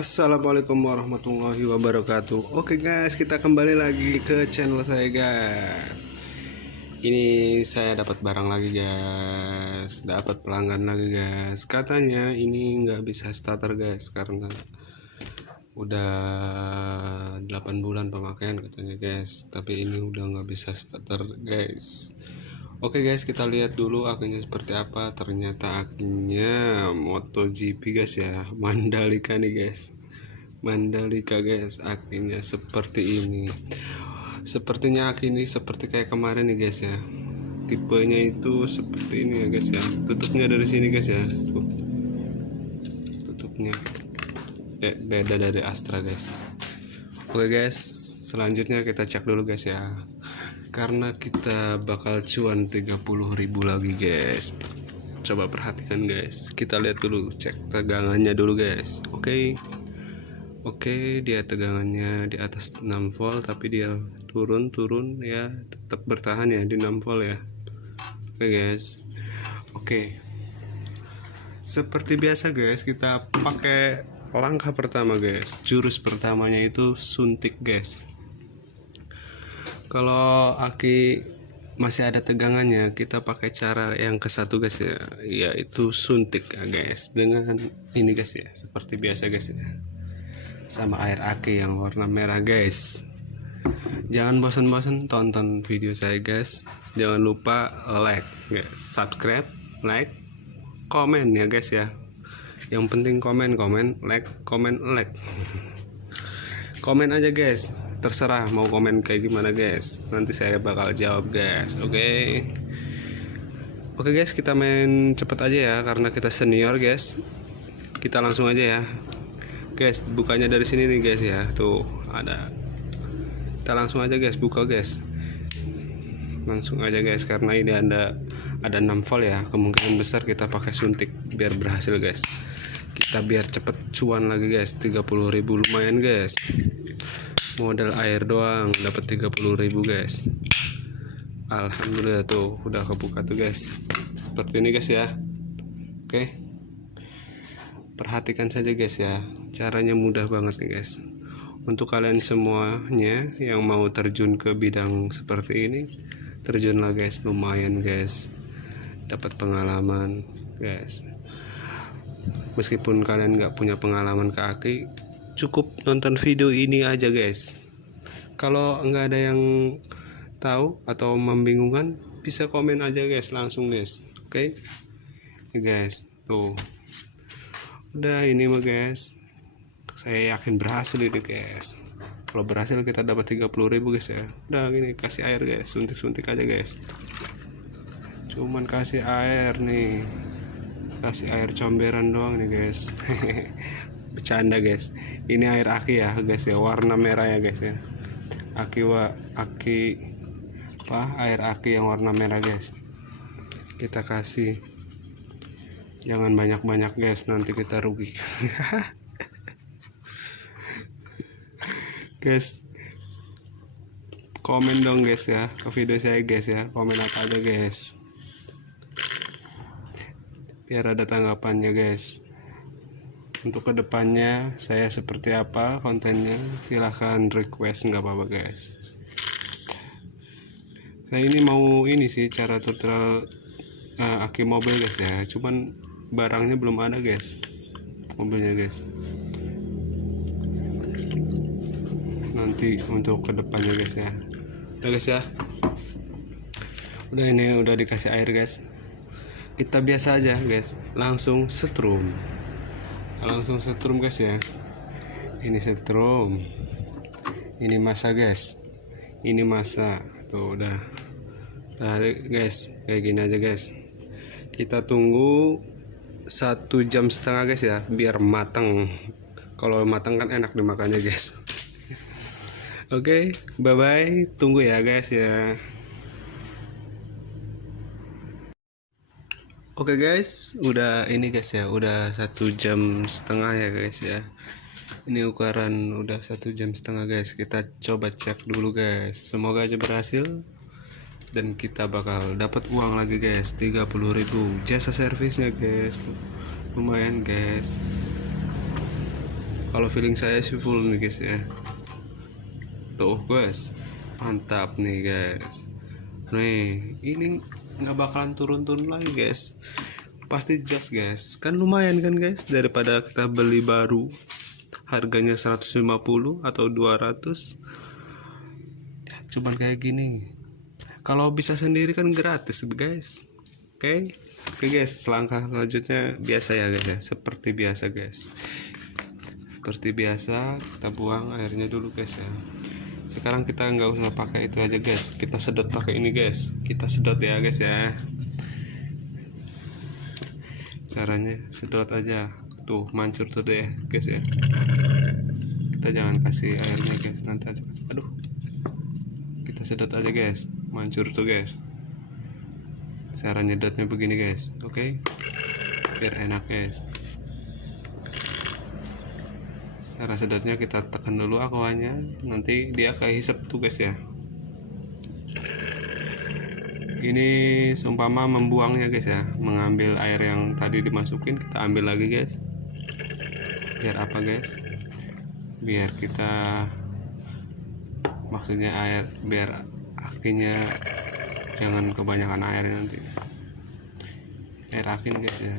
Assalamualaikum warahmatullahi wabarakatuh. Oke guys, kita kembali lagi ke channel saya guys. Ini saya dapat barang lagi guys, dapat pelanggan lagi guys. Katanya ini nggak bisa starter guys karena udah 8 bulan pemakaian katanya guys. Tapi ini udah nggak bisa starter guys. Oke guys, kita lihat dulu akinya seperti apa. Ternyata akinya MotoGP guys ya, Mandalika nih guys. Mandalika guys, akinya seperti ini. Sepertinya aki ini seperti kayak kemarin nih guys ya. Tipenya itu seperti ini ya guys ya. Tutupnya dari sini guys ya. Tuh. Tutupnya beda dari Astra guys. Oke guys, selanjutnya kita cek dulu guys ya. Karena kita bakal cuan 30.000 lagi guys. Coba perhatikan guys. Kita lihat dulu, cek tegangannya dulu guys. Oke, dia tegangannya di atas 6 volt tapi dia turun ya, tetap bertahan ya di 6 volt ya. Oke guys. Oke. Seperti biasa guys, kita pakai langkah pertama guys. Jurus pertamanya itu suntik guys. Kalau aki masih ada tegangannya, kita pakai cara yang ke satu guys ya, yaitu suntik ya guys, dengan ini guys ya, seperti biasa guys ya, sama air aki yang warna merah guys. Jangan bosan-bosan tonton video saya guys. Jangan lupa like guys, subscribe, like, komen ya guys ya. Yang penting komen, like. Komen aja guys, terserah mau komen kayak gimana guys, nanti saya bakal jawab guys. Oke guys, kita main cepet aja ya karena kita senior guys. Kita langsung aja ya guys, bukanya dari sini nih guys ya. Tuh ada, kita langsung aja guys, buka guys, langsung aja guys, karena ini ada 6 volt ya. Kemungkinan besar kita pakai suntik biar berhasil guys. Kita biar cepet cuan lagi guys. 30.000 lumayan guys, modal air doang dapat 30.000 guys. Alhamdulillah tuh udah kebuka tuh guys, seperti ini guys ya. Oke, perhatikan saja guys ya, caranya mudah banget nih guys. Untuk kalian semuanya yang mau terjun ke bidang seperti ini, terjunlah guys, lumayan guys, dapat pengalaman guys. Meskipun kalian nggak punya pengalaman ke aki, cukup nonton video ini aja guys. Kalau nggak ada yang tahu atau membingungkan, bisa komen aja guys, langsung guys. Oke guys, tuh udah ini mah guys, saya yakin berhasil ini guys. Kalau berhasil kita dapat 30.000 guys ya. Udah gini, kasih air guys, suntik aja guys. Cuman kasih air nih, kasih air comberan doang nih guys. Bercanda guys, ini air aki ya guys ya, warna merah ya guys ya. Air aki yang warna merah guys. Kita kasih, jangan banyak-banyak guys, nanti kita rugi. Guys, komen dong guys ya ke video saya guys ya, komen apa aja guys, biar ada tanggapannya guys. Untuk kedepannya saya seperti apa kontennya, silahkan request, nggak apa-apa guys. Saya ini mau ini sih cara tutorial aki mobil guys ya, cuman barangnya belum ada guys, mobilnya guys. Nanti untuk kedepannya guys ya. Udah guys ya, udah ini udah dikasih air guys. Kita biasa aja guys, langsung setrum guys ya. Ini setrum, ini masa guys, ini masa. Tuh udah tarik guys, kayak gini aja guys. Kita tunggu 1,5 jam guys ya, biar matang. Kalau matang kan enak dimakannya guys. Oke, bye bye, tunggu ya guys ya. Oke guys, udah ini guys ya, udah 1,5 jam ya guys ya. Ini ukuran udah 1,5 jam guys. Kita coba cek dulu guys, semoga aja berhasil dan kita bakal dapat uang lagi guys. 30.000 jasa servisnya guys, lumayan guys. Kalau feeling saya sih full nih guys ya. Tuh guys, mantap nih guys. Nih ini nggak bakalan turun-turun lagi guys, pasti jos guys. Kan lumayan kan guys, daripada kita beli baru harganya 150 atau 200, cuman kayak gini. Kalau bisa sendiri kan gratis guys. Oke guys, langkah selanjutnya biasa ya guys ya, seperti biasa guys. Seperti biasa kita buang airnya dulu guys ya. Sekarang kita nggak usah pakai itu aja guys, kita sedot pakai ini guys. Kita sedot ya guys ya. Caranya sedot aja tuh, mancur tuh deh guys ya. Kita jangan kasih airnya guys, nanti aja. Aduh, kita sedot aja guys, mancur tuh guys. Cara nyedotnya begini guys, oke? Biar enak guys. Cara sedotnya kita tekan dulu aquanya, nanti dia kehisap tuh guys ya. Ini seumpama membuangnya guys ya, mengambil air yang tadi dimasukin, kita ambil lagi guys. Biar apa guys? Biar kita, maksudnya air, biar akinya jangan kebanyakan air nanti. Air akin guys ya.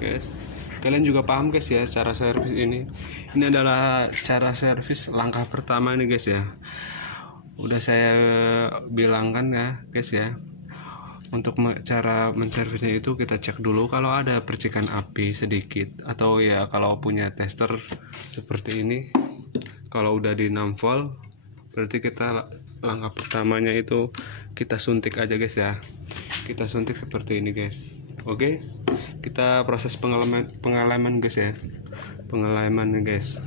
Guys, kalian juga paham guys ya cara servis ini. Ini adalah cara servis langkah pertama nih guys ya. Udah saya bilangkan ya guys ya. Untuk cara menservisnya itu kita cek dulu kalau ada percikan api sedikit, atau ya kalau punya tester seperti ini, kalau udah di 6 volt berarti kita langkah pertamanya itu kita suntik aja guys ya. Kita suntik seperti ini guys. Oke, kita proses pengalaman guys ya, pengalaman nih guys.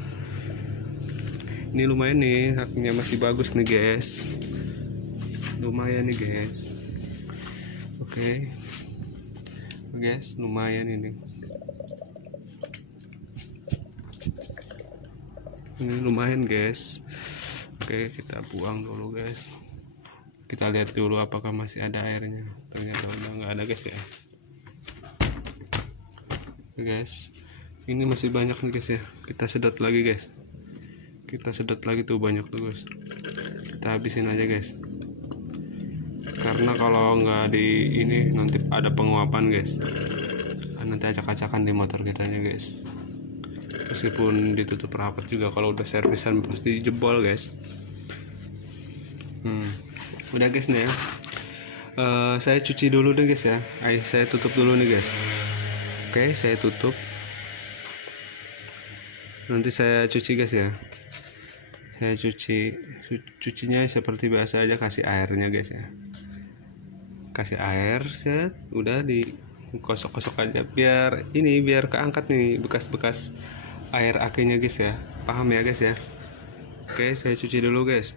Ini lumayan nih, kakinya masih bagus nih guys, lumayan nih guys. Oke guys, lumayan ini lumayan guys. Oke, kita buang dulu guys. Kita lihat dulu apakah masih ada airnya. Ternyata udah nggak ada guys ya. Guys, ini masih banyak nih guys ya. Kita sedot lagi guys, kita sedot lagi tuh, banyak tuh guys. Kita habisin aja guys, karena kalau nggak di ini nanti ada penguapan guys. Nanti acak-acakan di motor kitanya guys. Meskipun ditutup rapat juga, kalau udah servisan pasti jebol guys. Udah guys nih ya. Saya cuci dulu deh guys ya. Saya tutup dulu nih guys. Oke, saya tutup. Nanti saya cuci guys ya. Saya cucinya seperti biasa aja, kasih airnya guys ya. Kasih air, set, udah dikosok-kosok aja biar keangkat nih bekas-bekas air akinya guys ya. Paham ya guys ya. Oke, saya cuci dulu guys.